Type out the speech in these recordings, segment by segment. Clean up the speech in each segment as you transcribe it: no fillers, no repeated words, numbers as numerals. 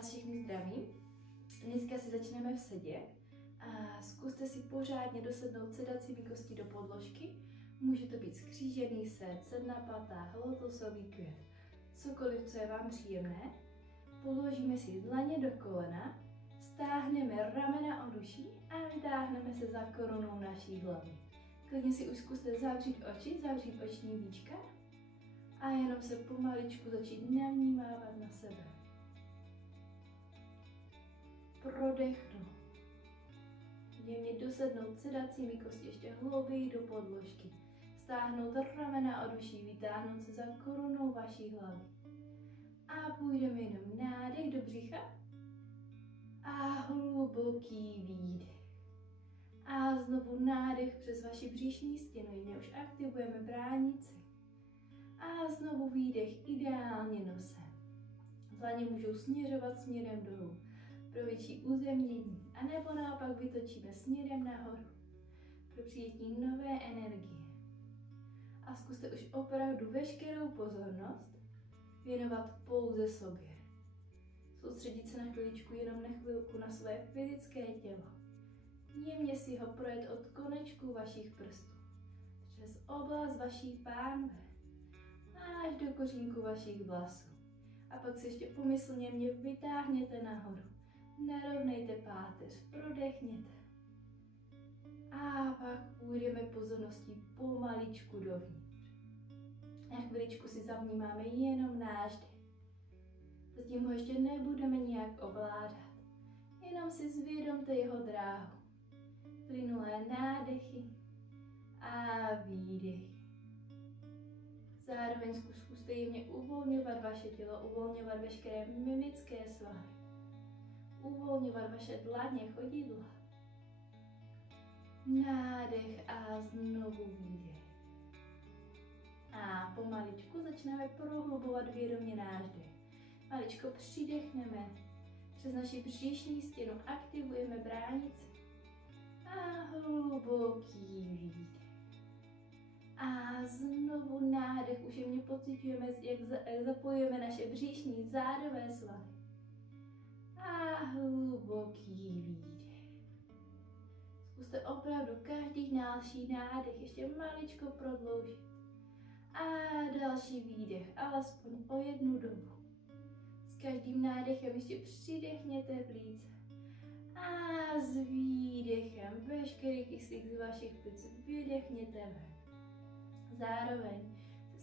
vás všechny zdravím. Dneska si začneme v sedě a zkuste si pořádně dosednout sedacími kosti do podložky. Může to být skřížený sed, sedna patá, lotosový květ, cokoliv, co je vám příjemné. Položíme si dlaně do kolena, stáhneme ramena od uší a vytáhneme se za korunou naší hlavy. Klidně si už zkuste zavřít oči, zavřít oční víčka a jenom se pomaličku začít navnímávat na sebe. Prodechnu. Jemně dosednout sedacími kosti ještě hlouběji do podložky. Stáhnout ramena od uší, vytáhnout se za korunou vaší hlavy. A půjdeme jenom nádech do břicha a hluboký výdech. A znovu nádech přes vaši břišní stěnu, jemně už aktivujeme bránici. A znovu výdech ideálně nosem. Dlaně můžou směřovat směrem dolů pro větší uzemnění, a nebo naopak vytočíme směrem nahoru pro přijetí nové energie. A zkuste už opravdu veškerou pozornost věnovat pouze sobě. Soustředit se na chviličku, jenom na chvilku na své fyzické tělo. Jemně si ho projet od konečků vašich prstů, přes oblast vaší pánve, až do kořínku vašich vlasů. A pak se ještě pomyslně mě vytáhněte nahoru. Narovnejte páteř, prodechněte. A pak půjdeme pozorností pomaličku dovnitř. Na chviličku si zavnímáme jenom náš dech. Zatím ho ještě nebudeme nijak ovládat. Jenom si zvědomte jeho dráhu. Plynulé nádechy a výdechy. Zároveň zkuste jemně uvolňovat vaše tělo, uvolňovat veškeré mimické svaly. Uvolňovat vaše dlaně, chodidla. Nádech a znovu výdech. A pomaličku začneme prohlubovat vědomě náš dech. Maličko přidechneme. Přes naši břišní stěnu aktivujeme bránici. A hluboký výdech. A znovu nádech. Už jemně pociťujeme, jak zapojujeme naše břišní zádové svaly. A hluboký výdech. Zkuste opravdu každý další nádech ještě maličko prodloužit. A další výdech, alespoň o jednu dobu. S každým nádechem ještě přidechněte plíce. A s výdechem veškerý kyslík z vašich plic vydechněte ven. Zároveň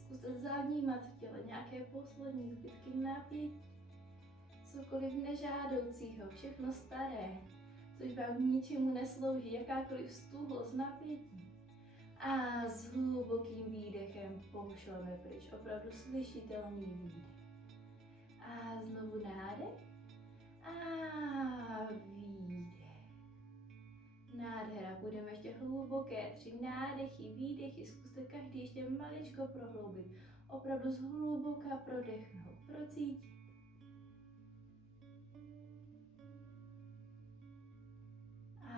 zkuste zavnímat v těle nějaké poslední zbytky napětí. Cokoliv nežádoucího, všechno staré, což vám k ničemu neslouží, jakákoliv stuhlost, napětí. A s hlubokým výdechem pošleme pryč, opravdu slyšitelný výdech. A znovu nádech a výdech. Nádhera, budeme ještě hluboké 3 nádechy, výdechy, zkuste každý ještě maličko prohloubit, opravdu zhluboka prodechnout, procítit.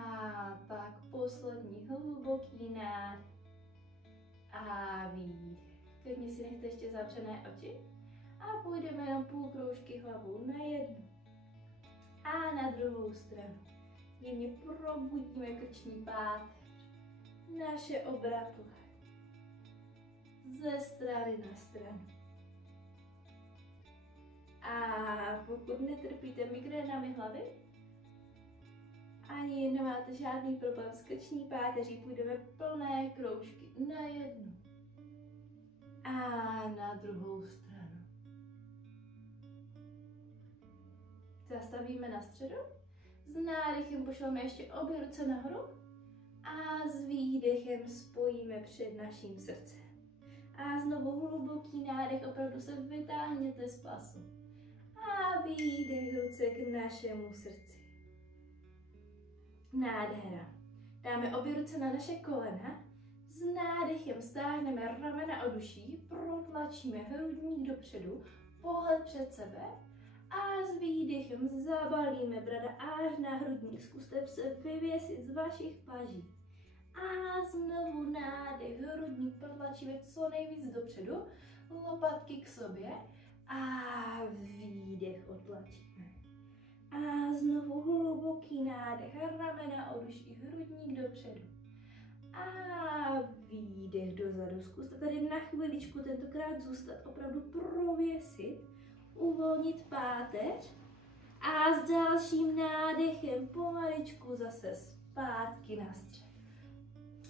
A pak poslední hluboký nádech a výdech. Klidně si nechte ještě zavřené oči a půjdeme jenom půl kroužky hlavou na jednu a na druhou stranu. Jemně probudíme krční páteř, naše obratle ze strany na stranu. A pokud netrpíte migrénami hlavy, ani nemáte žádný problém s krční páteří, půjdeme plné kroužky na jednu a na druhou stranu. Zastavíme na středu, s nádechem pošleme ještě obě ruce nahoru a s výdechem spojíme před naším srdcem. A znovu hluboký nádech, opravdu se vytáhněte z pasu. A výdech ruce k našemu srdci. Nádhera. Dáme obě ruce na naše kolena, s nádechem stáhneme ramena od uší, protlačíme hrudník dopředu, pohled před sebe a s výdechem zabalíme brada až na hrudník. Zkuste se vyvěsit z vašich paží. A znovu nádech, hrudník protlačíme co nejvíc dopředu, lopatky k sobě a výdech otlačíme. A znovu hluboký nádech, ramena oduší, hrudník dopředu. A výdech dozadu. Zkuste tady na chviličku tentokrát zůstat, opravdu prověsit, uvolnit páteř. A s dalším nádechem pomaličku zase zpátky na střed.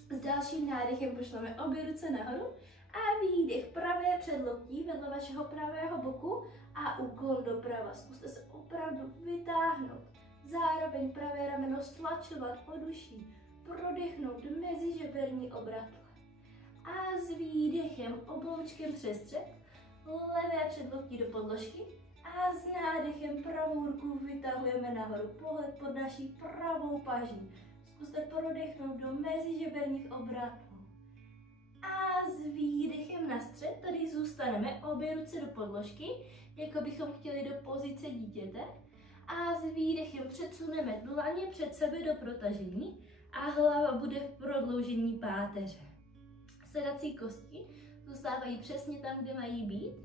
S dalším nádechem pošleme obě ruce nahoru a výdech pravé předloktí vedle vašeho pravého boku a úklon doprava. Zkuste se opravdu vytáhnout. Zároveň pravé rameno stlačovat oduší, prodechnout mezižeberní obratle. A s výdechem obloučkem přes střed, levé předloktí do podložky a s nádechem pravou ruku vytahujeme nahoru, pohled pod naší pravou paží. Zkuste prodechnout do mezižeberních obratlů. A s výdechem na střed tady zůstaneme, obě ruce do podložky, jako bychom chtěli do pozice dítěte. A s výdechem předsuneme dlaně před sebe do protažení a hlava bude v prodloužení páteře. Sedací kosti zůstávají přesně tam, kde mají být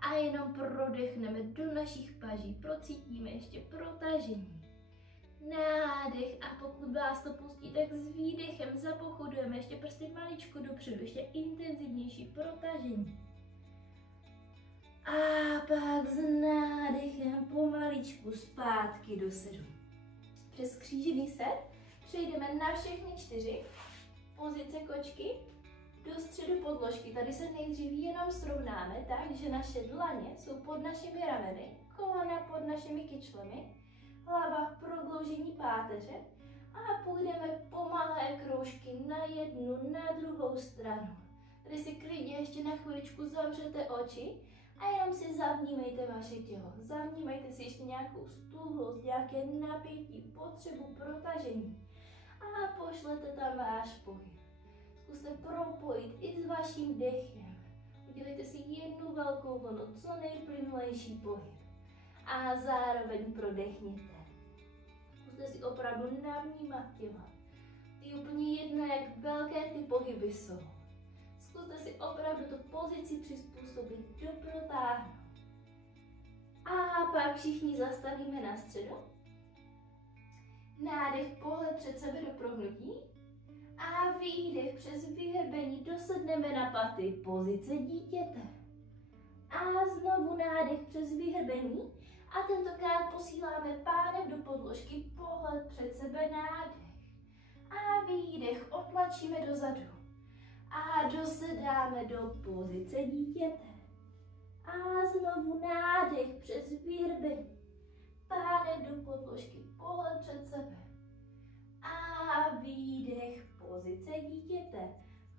a jenom prodechneme do našich paží, procítíme ještě protažení. Nádech a pokud vás to pustí, tak s výdechem zapochodujeme ještě prsty maličko dopředu, ještě intenzivnější protažení. A pak s nádechem pomaličku zpátky do sedu. Přes křížený set přejdeme na všechny 4 pozice kočky do středu podložky. Tady se nejdřív jenom srovnáme tak, že naše dlaně jsou pod našimi rameny, kolena pod našimi kyčlemi, hlava v prodloužení páteře a půjdeme pomalé kroužky na jednu, na druhou stranu. Tady si klidně ještě na chviličku zavřete oči a jenom si zavnímejte vaše tělo. Zavnímejte si ještě nějakou stuhlost, nějaké napětí, potřebu protažení a pošlete tam váš pohyb. Zkuste propojit i s vaším dechem. Udělejte si jednu velkou vlnu, co nejplynulejší pohyb a zároveň prodechněte. Zkuste si opravdu navnímat těla. Je úplně jedno, jak velké ty pohyby jsou. Zkuste si opravdu tu pozici přizpůsobit, doprotáhnout. A pak všichni zastavíme na středu. Nádech, pohled před sebe do prohnutí. A výdech přes vyhrbení dosedneme na paty, pozice dítěte. A znovu nádech přes vyhrbení. A tentokrát posíláme pánek do podložky, pohled před sebe, nádech. A výdech otlačíme dozadu. A dosedáme do pozice dítěte. A znovu nádech přes vyhrbení. Pánek do podložky, pohled před sebe. A výdech, pozice dítěte.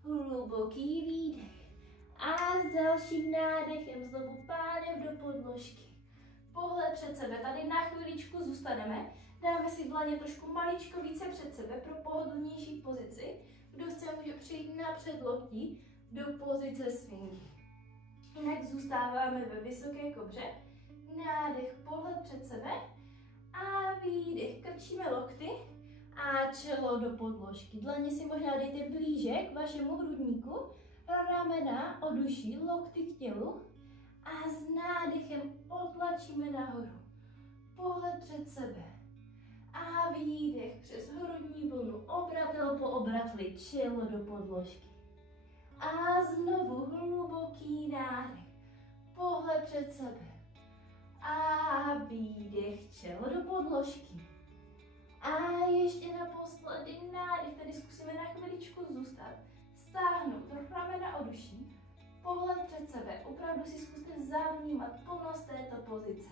Hluboký výdech. A s dalším nádechem znovu pánek do podložky. Pohled před sebe, tady na chviličku zůstaneme, dáme si dlaně trošku maličko více před sebe pro pohodlnější pozici. Kdo chce, může přijít na předloktí do pozice swingy. Jinak zůstáváme ve vysoké kobře, nádech, pohled před sebe a výdech, krčíme lokty a čelo do podložky. Dlaně si možná dejte blíže k vašemu hrudníku, ramena oduší, lokty k tělu. A s nádechem otlačíme nahoru. Pohled před sebe. A výdech přes hrudní vlnu. Obratel po obratli, čelo do podložky. A znovu hluboký nádech. Pohled před sebe. A výdech, čelo do podložky. A ještě naposledy nádech. Tady zkusíme na chviličku zůstat. Stáhnout ramena oduší. Pohled před sebe, opravdu si zkuste zavnímat plnost této pozice,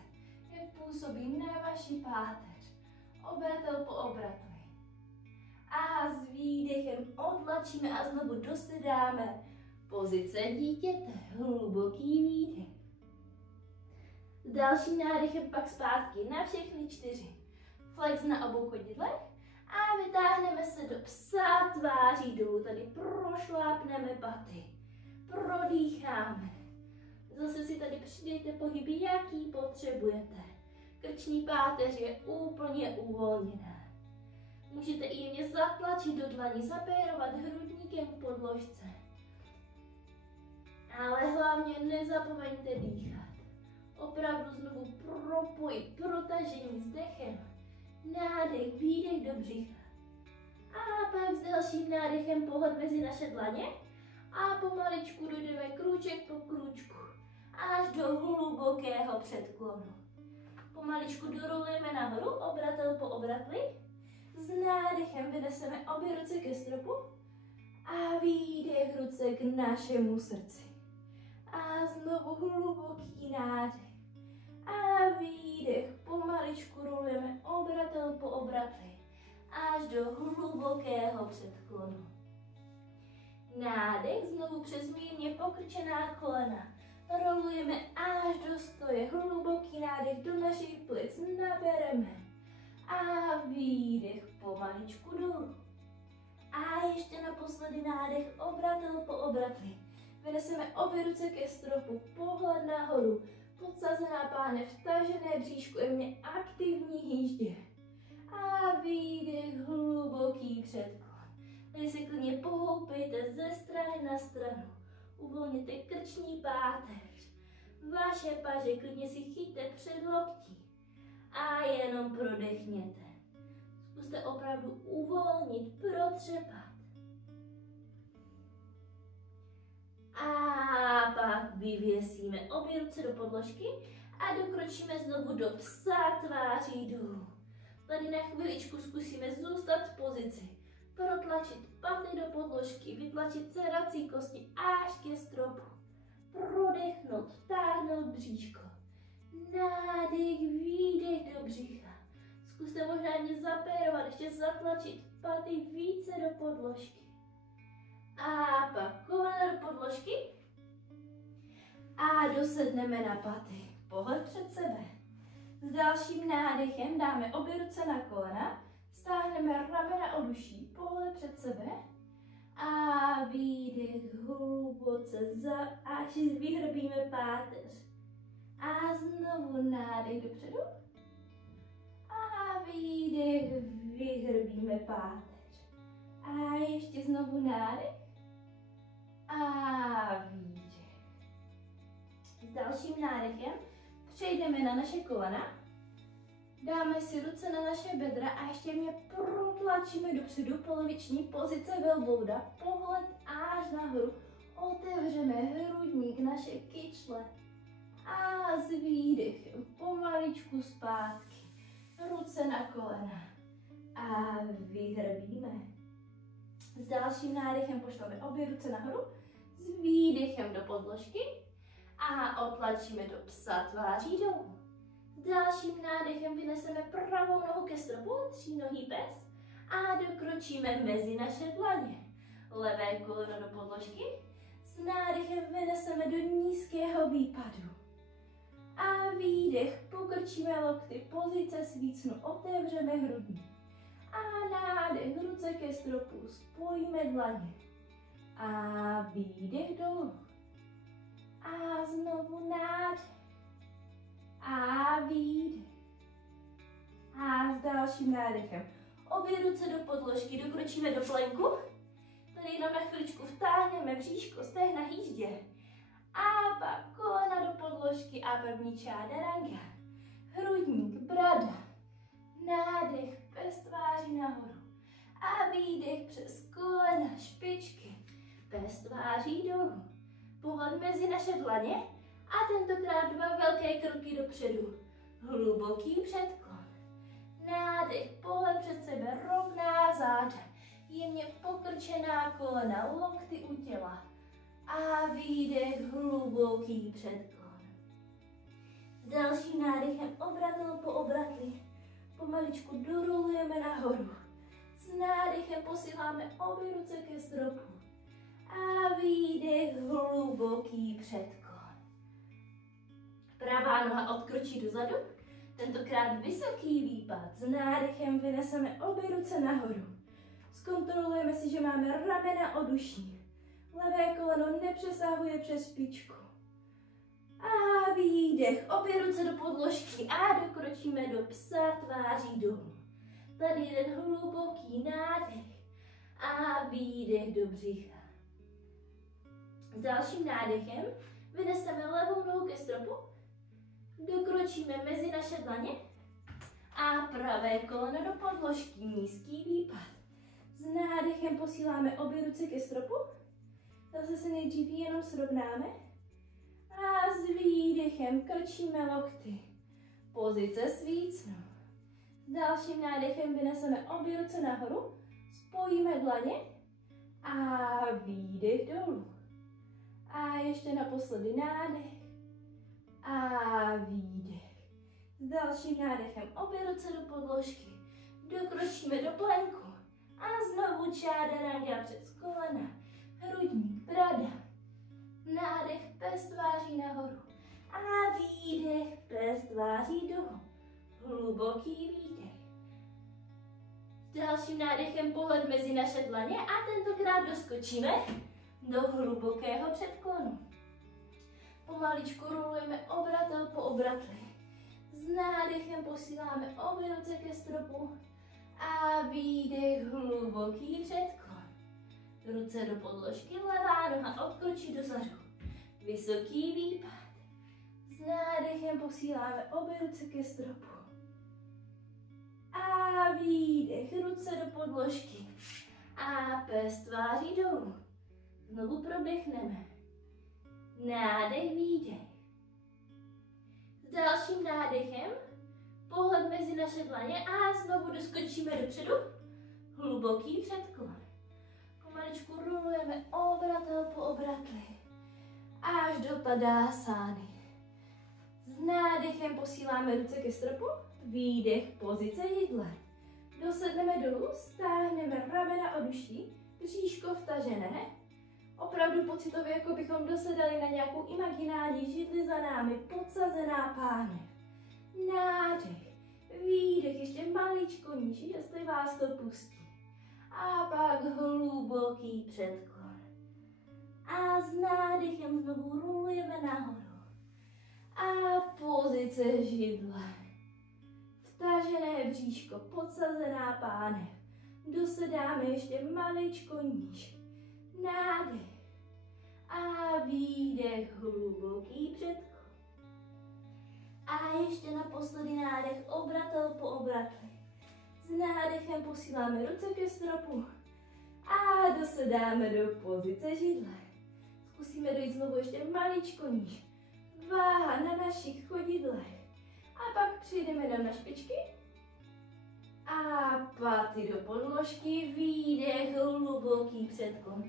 jak působí na vaši páteř, obratel po obratli. A s výdechem otlačíme a znovu dosedáme pozice dítěte, hluboký výdech. S dalším nádechem pak zpátky na všechny 4. Flex na obou chodidlech a vytáhneme se do psa tváří dolů, tady prošlápneme paty. Prodýcháme. Zase si tady přidejte pohyby, jaký potřebujete. Krční páteř je úplně uvolněná. Můžete i jemně zatlačit do dlaní, zapérovat hrudníkem k podložce. Ale hlavně nezapomeňte dýchat. Opravdu znovu propojit protažení s dechem. Nádech, výdech do břicha. A pak s dalším nádechem pohled mezi naše dlaně. A pomaličku dojdeme krůček po krůčku. Až do hlubokého předklonu. Pomaličku dorolujeme nahoru, obratel po obratli. S nádechem vyneseme obě ruce ke stropu. A výdech ruce k našemu srdci. A znovu hluboký nádech. A výdech. Pomaličku rolujeme obratel po obratli. Až do hlubokého předklonu. Nádech, znovu přes mírně pokrčená kolena. Rolujeme až do stoje. Hluboký nádech do našich plic. Nabereme. A výdech pomaličku dolů. A ještě naposledy nádech, obratel po obratli. Vyneseme obě ruce ke stropu, pohled nahoru, podsazená pánev, vtažené bříško, jemně aktivní hýždě. A výdech, hluboký předklon. Tady se klidně pohoupejte ze strany na stranu. Uvolněte krční páteř. Vaše paže klidně si chyťte před loktí. A jenom prodechněte. Zkuste opravdu uvolnit, protřepat. A pak vyvěsíme obě ruce do podložky a dokročíme znovu do psa tváří dolů. Tady na chviličku zkusíme zůstat v pozici. Protlačit paty do podložky, vytlačit sedací kosti až ke stropu. Prodechnout, vtáhnout bříško. Nádech, výdech do břicha. Zkuste možná mě zapérovat, ještě zatlačit paty více do podložky. A pak kolena do podložky. A dosedneme na paty. Pohled před sebe. S dalším nádechem dáme obě ruce na kolena. Stáhneme ramena od uší. Pohled před sebe. A výdech hluboce až vyhrbíme páteř. A znovu nádech dopředu. A výdech, vyhrbíme páteř. A ještě znovu nádech. A výdech. S dalším nádechem přejdeme na naše kolena. Dáme si ruce na naše bedra a ještě mě protlačíme dopředu, poloviční pozice velblouda, pohled až nahoru. Otevřeme hrudník, naše kyčle. A s výdechem pomaličku zpátky. Ruce na kolena. A vyhrbíme. S dalším nádechem pošleme obě ruce nahoru. S výdechem do podložky. A otlačíme do psa tváří dolů. S dalším nádechem vyneseme pravou nohu ke stropu, třínohý pes. A dokročíme mezi naše dlaně. Levé koleno do podložky. S nádechem vyneseme do nízkého výpadu. A výdech, pokrčíme lokty, pozice svícnu, otevřeme hrudník. A nádech, ruce ke stropu, spojíme dlaně. A výdech dolů. A znovu nádech. A výdech. A s dalším nádechem. Obě ruce do podložky, dokročíme do plenku. Tady jenom na chviličku vtáhneme bříško, stehna hýždě. A pak kolena do podložky a první čádaranga. Hrudník, brada. Nádech, pes tváří nahoru. A výdech přes kolena, špičky. Pes tváří dolů. Pohled mezi naše dlaně a tentokrát 2 velké kroky dopředu. Hluboký předklon. Nádech, pohled před sebe, rovná záda. Jemně pokrčená kolena, lokty u těla. A výdech, hluboký předklon. S dalším nádechem obratel po obratli. Pomaličku dorolujeme nahoru. S nádechem posíláme obě ruce ke stropu. A výdech, hluboký předklon. Pravá noha odkročí dozadu. Tentokrát vysoký výpad. S nádechem vyneseme obě ruce nahoru. Zkontrolujeme si, že máme ramena od uší. Levé koleno nepřesahuje přes špičku. A výdech, obě ruce do podložky a dokročíme do psa tváří dolů. Tady jeden hluboký nádech a výdech do břicha. S dalším nádechem vyneseme levou nohu ke stropu Dokročíme mezi naše dlaně a pravé koleno do podložky, nízký výpad. S nádechem posíláme obě ruce ke stropu. Zase se nejdřív jenom srovnáme. A s výdechem krčíme lokty. Pozice svícnu. S dalším nádechem vyneseme obě ruce nahoru. Spojíme dlaně. A výdech dolů. A ještě naposledy nádech. A výdech. S dalším nádechem obě ruce do podložky. Dokročíme do plenku. A znovu čádaraňa přes kolena. Hrudník, brada. Nádech bez tváří nahoru. A výdech bez tváří dolů. Hluboký výdech. S dalším nádechem pohled mezi naše dlaně a tentokrát doskočíme do hlubokého předklonu. Pomaličku rolujeme obratel po obratli. S nádechem posíláme obě ruce ke stropu a výdech hluboký předklon. Ruce do podložky, levá noha odkročí dozadu. Vysoký výpad. S nádechem posíláme obě ruce ke stropu. A výdech, ruce do podložky. A pes tváří dolů. Znovu prodechneme. Nádech, výdech. S dalším nádechem pohled mezi naše dlaně a znovu doskočíme dopředu. Hluboký předklon. Pomaličku rolujeme obratel po obratli. Až do tadásány. S nádechem posíláme ruce ke stropu. Výdech, pozice jidle. Dosedneme dolů, stáhneme ramena od uší, bříško vtažené. Opravdu pocitově, jako bychom dosedali na nějakou imaginární židli za námi, podsazená pánev. Nádech, výdech, ještě maličko níž, jestli vás to pustí. A pak hluboký předklon. A s nádechem znovu rolujeme nahoru. A pozice židle. Vtažené bříško, podsazená pánev. Dosedáme ještě maličko níž. Nádech. A výdech, hluboký předklon. A ještě naposledy nádech, obratel po obratli. S nádechem posíláme ruce ke stropu. A dosedáme do pozice židle. Zkusíme dojít znovu ještě maličko níž. Váha na našich chodidlech. A pak přijdeme na špičky. A paty do podložky, výdech, hluboký předklon.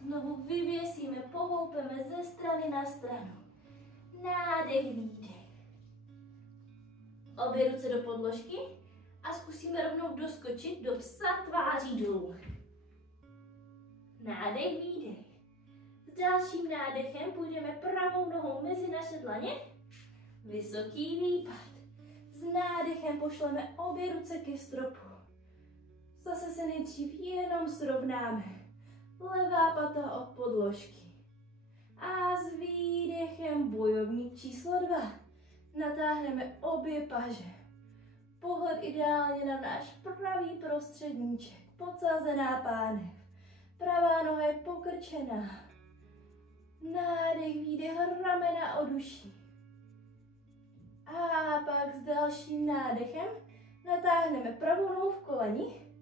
Znovu vyvěsíme, pohoupeme ze strany na stranu. Nádech, výdech. Obě ruce do podložky a zkusíme rovnou doskočit do psa tváří dolů. Nádech, výdech. S dalším nádechem půjdeme pravou nohou mezi naše dlaně. Vysoký výpad. S nádechem pošleme obě ruce ke stropu. Zase se nejdřív jenom srovnáme. Levá pata od podložky. A s výdechem bojovník číslo 2. Natáhneme obě paže. Pohled ideálně na náš pravý prostředníček. Podsazená pánev. Pravá noha je pokrčená. Nádech, výdech, ramena od uší. A pak s dalším nádechem natáhneme pravou nohu v koleni,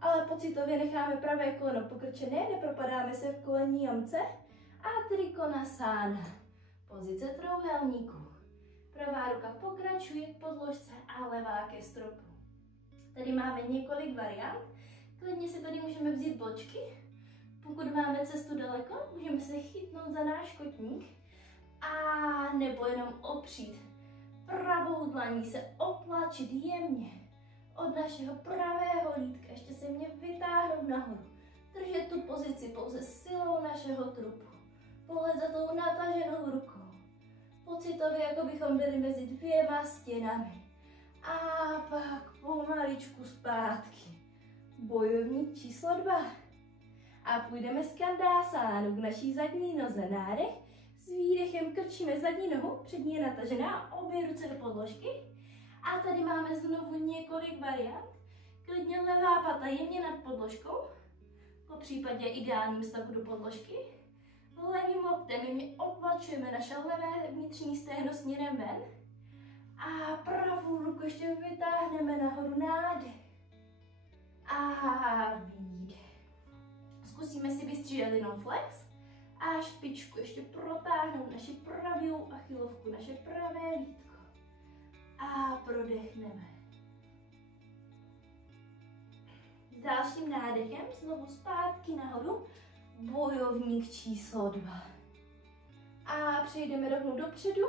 ale pocitově necháme pravé koleno pokrčené, nepropadáme se v kolení jamce a Trikonasana. Pozice trojúhelníku. Pravá ruka pokračuje k podložce a levá ke stropu. Tady máme několik variant. Klidně si tady můžeme vzít bočky. Pokud máme cestu daleko, můžeme se chytnout za náš kotník a nebo jenom opřít pravou dlaní, se otlačit jemně od našeho pravého lítka. Ještě se mě vytáhnout nahoru. Držet tu pozici pouze silou našeho trupu. Pohled za tou nataženou rukou. Pocitově, jako bychom byli mezi dvěma stěnami. A pak pomaličku zpátky. Bojovník číslo 2. A půjdeme z Kandásánu k naší zadní noze. Nádech. S výdechem krčíme zadní nohu, přední je natažená, obě ruce do podložky. A tady máme znovu několik variant. Klidně levá pata jemně nad podložkou, po případě ideálním stavu do podložky. Levým loktem jemně otlačujeme naše levé vnitřní stehno směrem ven. A pravou ruku ještě vytáhneme nahoru, nádech. A výdech. Zkusíme si vystřídat jenom flex a špičku ještě protáhnout naši pravou achilovku, naše pravé lítko. A prodechneme. S dalším nádechem znovu zpátky nahoru, bojovník číslo 2. A přejdeme rovnou dopředu,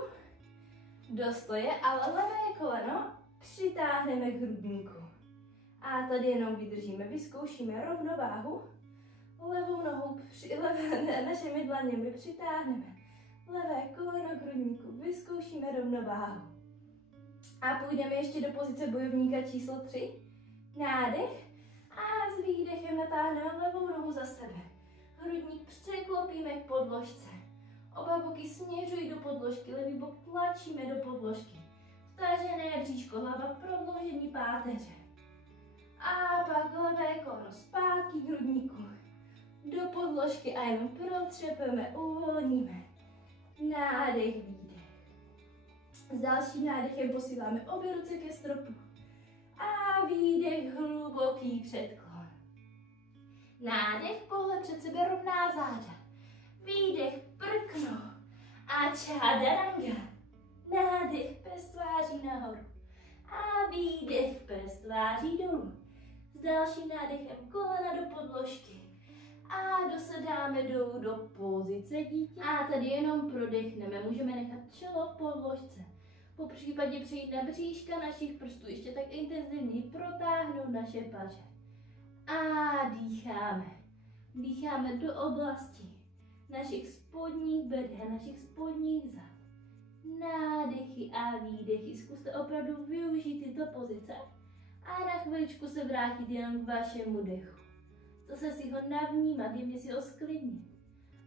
do stoje, ale levé koleno přitáhneme k hrudníku. A tady jenom vydržíme, vyzkoušíme rovnováhu. Levou nohou našimi dlaněmi přitáhneme levé koleno k hrudníku, vyzkoušíme rovnováhu. A půjdeme ještě do pozice bojovníka číslo 3. Nádech a s výdechem natáhneme levou nohu za sebe. Hrudník překlopíme k podložce. Oba boky směřují do podložky, levý bok tlačíme do podložky. Vtažené bříško, hlava prodloužení páteře. A pak levé koleno zpátky k hrudníku. Do podložky a jenom protřepeme, uvolníme. Nádech, výdech. S dalším nádechem posíláme obě ruce ke stropu. A výdech, hluboký předklon. Nádech, pohled před sebe, rovná záda. Výdech, prkno a čádaranga. Nádech, pes tváří nahoru. A výdech, pes tváří dolů. S dalším nádechem kolena do podložky. A dosedáme dolů do pozice dítě. A tady jenom prodechneme. Můžeme nechat čelo v podložce. Po případě přejít na bříška našich prstů. Ještě tak intenzivně protáhnout naše paže. A dýcháme. Dýcháme do oblasti našich spodních beder, našich spodních zad. Nádechy a výdechy. Zkuste opravdu využít tyto pozice a na chviličku se vrátit jenom k vašemu dechu. Zase si ho navnímat, jemně si ho sklidnit.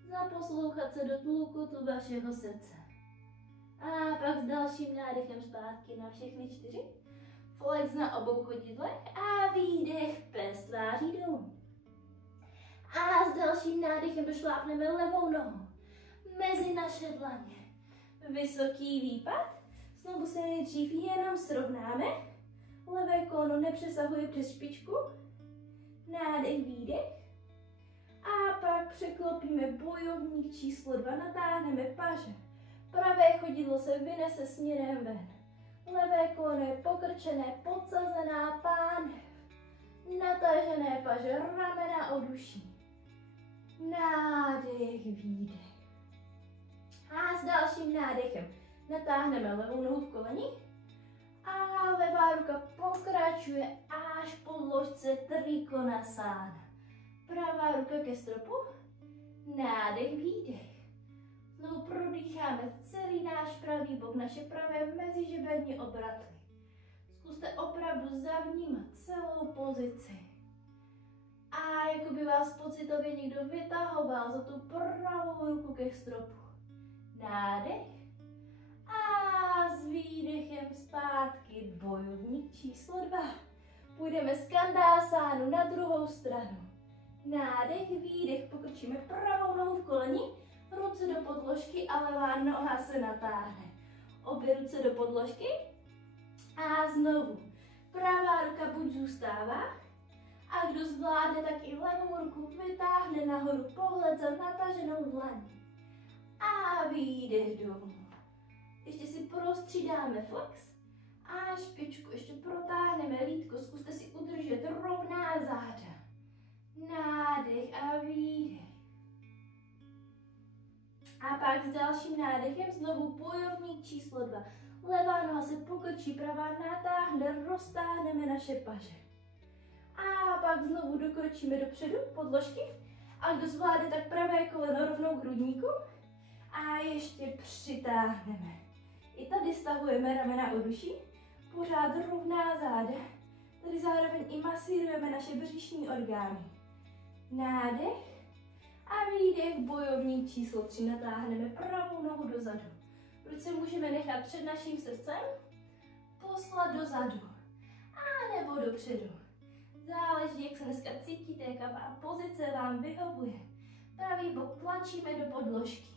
Zaposlouchat se do tlukotu vašeho srdce. A pak s dalším nádechem zpátky na všechny 4. Flex na obou chodidlech a výdech, pes tváří dolů. A s dalším nádechem došlápneme levou nohu mezi naše dlaně. Vysoký výpad. Znovu se nejdřív jenom srovnáme. Levé koleno nepřesahuje přes špičku. Nádech, výdech. A pak překlopíme bojovník číslo 2, natáhneme paže. Pravé chodidlo se vynese směrem ven. Levé koleno je pokrčené, podsazená pánev. Natažené paže, ramena oduší. Nádech, výdech. A s dalším nádechem natáhneme levou nohu v koleni. A levá ruka pokračuje až po ložce Trikonasana. Pravá ruka ke stropu. Nádech, výdech. Znovu prodýcháme celý náš pravý bok, naše pravé mezižeberní obratlí. Zkuste opravdu zavnímat celou pozici. A jako by vás pocitově někdo vytahoval za tu pravou ruku ke stropu. Nádech. A s výdechem zpátky bojovník číslo 2. Půjdeme z Kandasánu na druhou stranu. Nádech, výdech, pokrčíme pravou nohu v koleni, ruce do podložky a levá noha se natáhne. Obě ruce do podložky a znovu. Pravá ruka buď zůstává a kdo zvládne, tak i levou ruku vytáhne nahoru, pohled za nataženou dlaní. A výdech dolů. Ještě si prostřídáme flex a špičku ještě protáhneme lítko. Zkuste si udržet rovná záda. Nádech a výdech. A pak s dalším nádechem znovu bojovník číslo 2. Levá noha se pokrčí, pravá natáhne, roztáhneme naše paže. A pak znovu dokročíme dopředu, podložky. A kdo zvládne, tak pravé koleno rovnou k hrudníku. A ještě přitáhneme. I tady stahujeme ramena od uší, pořád rovná záda. Tady zároveň i masírujeme naše břišní orgány. Nádech a výdech, bojovník číslo 3. Natáhneme pravou nohu dozadu. Ruce můžeme nechat před naším srdcem, poslat dozadu a nebo dopředu. Záleží, jak se dneska cítíte, jaká pozice vám vyhovuje. Pravý bok tlačíme do podložky.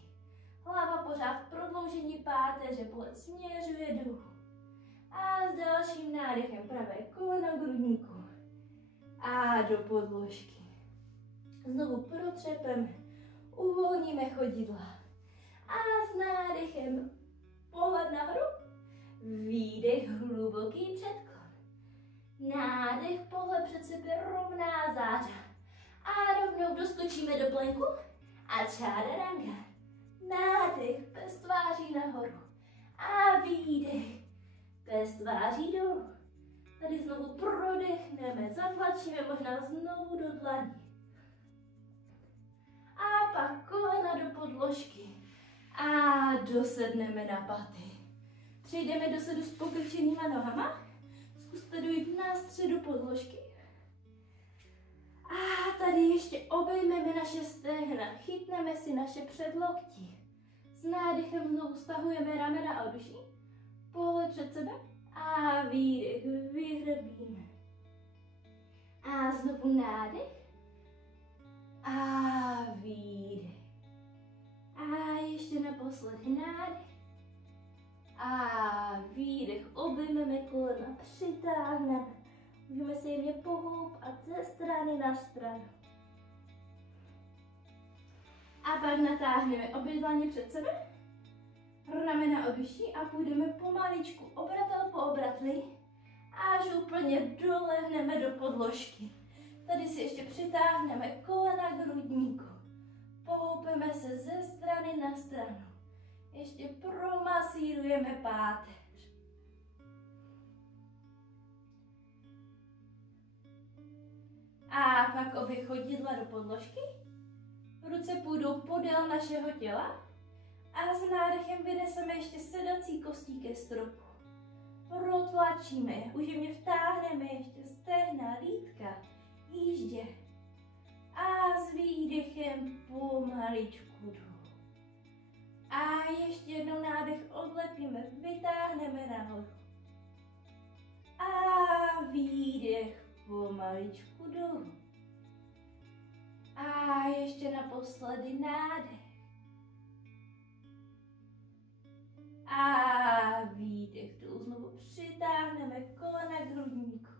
Hlava pořád v prodloužení páteře, pohled směřuje dolů. A s dalším nádechem pravé koleno k hrudníku. A do podložky. Znovu protřepeme, uvolníme chodidla. A s nádechem pohled nahoru. Výdech, hluboký předklon. Nádech, pohled před sebe, rovná záda. A rovnou doskočíme do plenku. A čádaranga. Nádech, bez tváří nahoru. A výdech, bez tváří dolů. Tady znovu prodechneme, zatlačíme možná znovu do dlaní. A pak kolena do podložky. A dosedneme na paty. Přejdeme do sedu s pokrčenýma nohama. Zkuste dojít na středu podložky. A tady ještě obejmeme naše stehna. Chytneme si naše předlokti. S nádechem znovu stahujeme ramena a oduší. Pohled před sebe. A výdech, vyhrbíme. A znovu nádech. A výdech. A ještě naposledy nádech. A výdech, obejmeme kolena, přitáhneme. Můžeme se jemně pohoupat ze strany na stranu. A pak natáhneme obě dlaně před sebe. Ramena oduší a půjdeme pomaličku obratel po obratli. Až úplně dolehneme do podložky. Tady si ještě přitáhneme kolena k hrudníku. Pohoupeme se ze strany na stranu. Ještě promasírujeme páteř. A pak obě chodidla do podložky. Ruce půjdou podél našeho těla. A s nádechem vyneseme ještě sedací kostí ke stropu. Protlačíme, už jemně vtáhneme ještě stehna, lítka, jíždě. A s výdechem pomaličku dolů. A ještě jednou nádech odlepíme, vytáhneme nahoru. A výdech pomaličku dolů. A ještě naposledy nádech. A výdech dolů. Znovu přitáhneme kolena k hrudníku.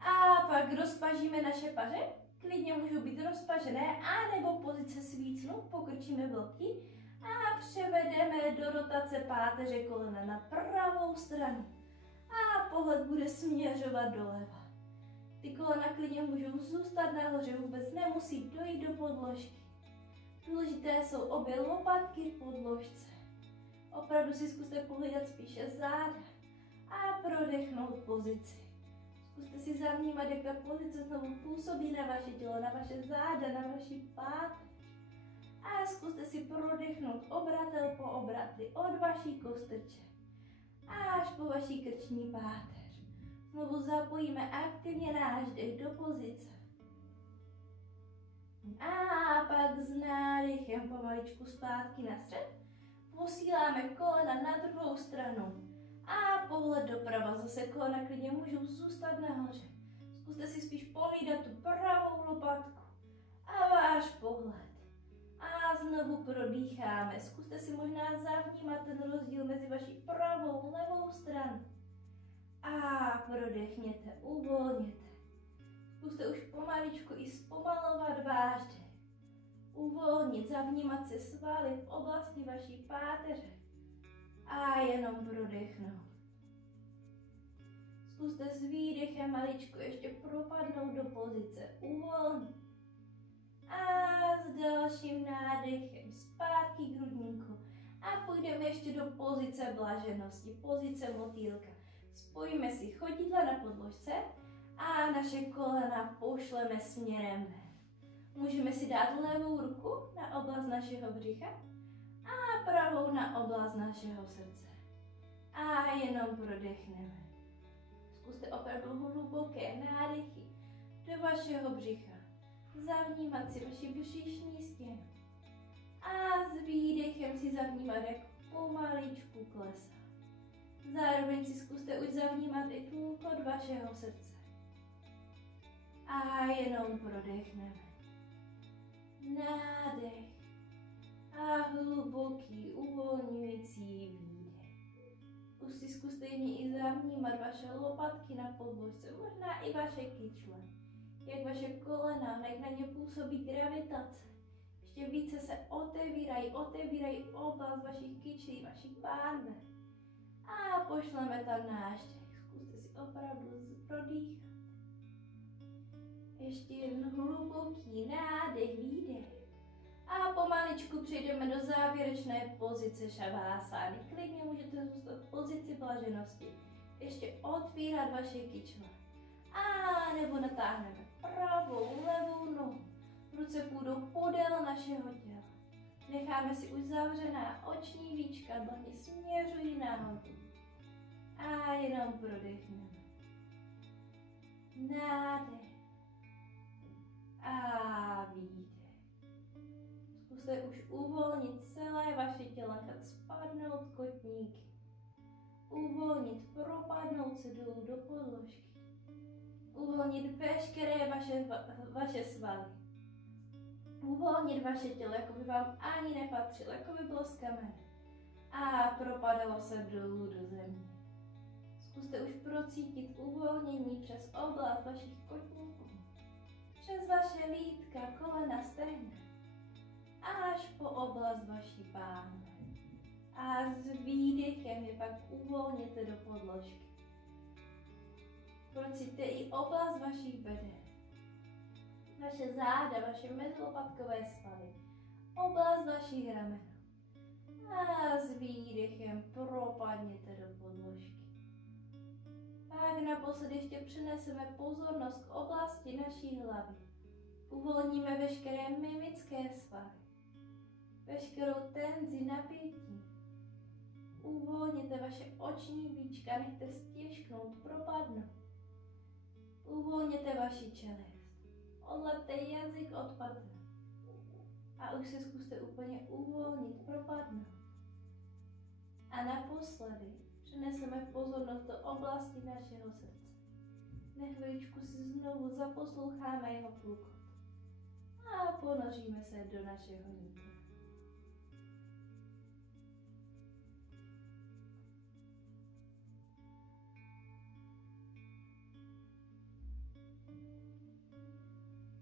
A pak rozpažíme naše paže. Klidně můžou být rozpažené, anebo pozice svícnu, pokrčíme v lokti a převedeme do rotace páteře kolena na pravou stranu. A pohled bude směřovat doleva. Ty kolena klidně můžou zůstat nahoře, vůbec nemusí dojít do podložky. Důležité jsou obě lopatky v podložce. Opravdu si zkuste pohlídat spíše záda a prodechnout pozici. Zkuste si zavnímat, jak ta pozice znovu působí na vaše tělo, na vaše záda, na vaši páteř. A zkuste si prodechnout obratel po obratli od vaší kostrče až po vaší krční páteř. Znovu zapojíme aktivně náš dech do pozice. A pak s nádechem pomaličku zpátky na střed. Posíláme kolena na druhou stranu. A pohled doprava, zase kolena klidně můžou zůstat nahoře. Zkuste si spíš pohlídat tu pravou lopatku a váš pohled. A znovu prodýcháme. Zkuste si možná zavnímat ten rozdíl mezi vaší pravou a levou stranou. A prodechněte, uvolněte. Zkuste už pomaličku i zpomalovat váš dech. Uvolnit, zavnímat si svaly v oblasti vaší páteře. A jenom prodechnout. Zkuste s výdechem maličko ještě propadnout do pozice. Uvolnit. A s dalším nádechem zpátky k hrudníku. A půjdeme ještě do pozice blaženosti, pozice motýlka. Spojíme si chodidla na podložce a naše kolena pošleme směrem ven. Můžeme si dát levou ruku na oblast našeho břicha a pravou na oblast našeho srdce. A jenom prodechneme. Zkuste opravdu hluboké nádechy do vašeho břicha. Zavnímat si vaši břišní stěnu. A s výdechem si zavnímat, jak pomaličku klesá. Zároveň si zkuste už zavnímat i tlukot vašeho srdce. A jenom prodechneme. Nádech a hluboký uvolňující výdech. Zkuste i zavnímat vaše lopatky na podložce, možná i vaše kyčle. Jak vaše kolena, jak na ně působí gravitace. Ještě více se otevírají oblast vašich kyčlí, vašich pánve. A pošleme tam náštěch. Zkuste si opravdu prodýchat. Ještě jeden hluboký nádech, výdech. A pomaličku přejdeme do závěrečné pozice šavásány. Klidně můžete zůstat v pozici blaženosti. Ještě otvírat vaše kyčle. A nebo natáhneme pravou, levou nohu. Ruce půjdou podél našeho těla. Necháme si už zavřená oční víčka, dlaně směřují nahoru. A jenom prodechneme. Nádech. A výdech. Zkuste už uvolnit celé vaše tělo, nechat spadnout kotníky. Uvolnit, propadnout se dolů do podložky. Uvolnit veškeré vaše svaly. Uvolnit vaše tělo, jako by vám ani nepatřilo, jako by bylo z kamery. A propadalo se dolů do země. Zkuste už procítit uvolnění přes oblast vašich kotníků. Přes vaše lítka, kolena, stehna. Až po oblast vaší pánve. A s výdechem je pak uvolněte do podložky. Procíťte i oblast vašich beder. Vaše záda, vaše mezilopatkové svaly. Oblast vašich ramen. A s výdechem propadněte do podložky. Pak naposled ještě přeneseme pozornost k oblasti naší hlavy. Uvolníme veškeré mimické svaly. Veškerou tenzi, napětí. Uvolněte vaše oční víčka, nechte stěžknout, propadnout. Uvolněte vaši čelist. Odlepte jazyk od patra. A už se zkuste úplně uvolnit, propadnout. A naposledy přeneseme pozornost do oblasti našeho srdce. Na chviličku si znovu zaposloucháme jeho tlukot. A ponoříme se do našeho nitra.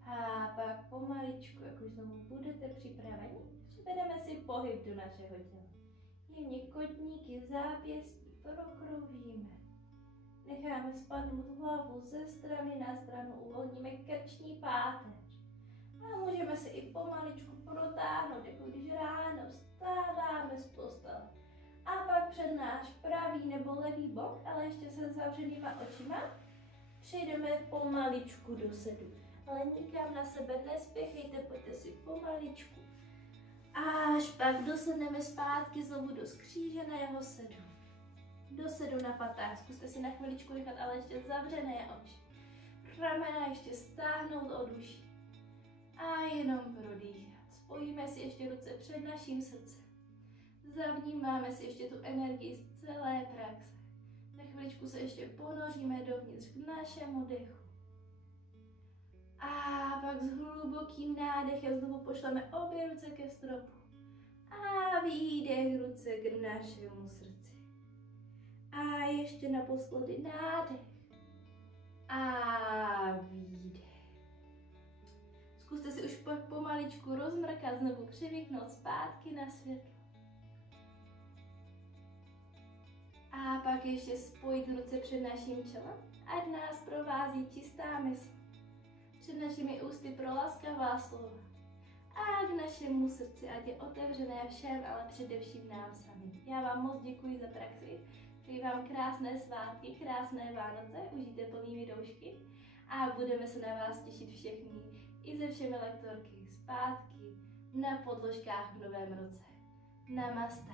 A pak pomaličku, jak už znovu budete připraveni, přivedeme si pohyb do našeho těla. Jemně kotníky, zápěstí prokroužíme. Necháme spadnout hlavu ze strany na stranu, uvolníme krční páteř. A můžeme se i pomaličku protáhnout, jako když ráno vstáváme z postele. A pak před náš pravý nebo levý bok, ale ještě se zavřenýma očima, přejdeme pomaličku do sedu. Ale nikam na sebe nespěchejte, pojďte si pomaličku. Až pak dosedneme zpátky znovu do skříženého sedu. Do sedu na patách. Zkuste si na chviličku nechat ale ještě zavřené oči. Ramena ještě stáhnout od uší. A jenom prodýchat. Spojíme si ještě ruce před naším srdcem. Zavnímáme si ještě tu energii z celé praxe. Na chviličku se ještě ponoříme dovnitř k našemu dechu. A pak s hlubokým nádechem znovu pošleme obě ruce ke stropu. A výdech ruce k našemu srdci. A ještě naposledy nádech. A výdech. Zkuste si už pak pomaličku rozmrkat, znovu přivyknout zpátky na světlo. A pak ještě spojit ruce před naším čelem, ať nás provází čistá mysl. Před našimi ústy pro laskavá slova. A k našemu srdci, ať je otevřené všem, ale především nám samým. Já vám moc děkuji za praxi. Přeji vám krásné svátky, krásné Vánoce, užijte plnými doušky a budeme se na vás těšit všechny i se všemi lektorky zpátky na podložkách v novém roce. Namaste.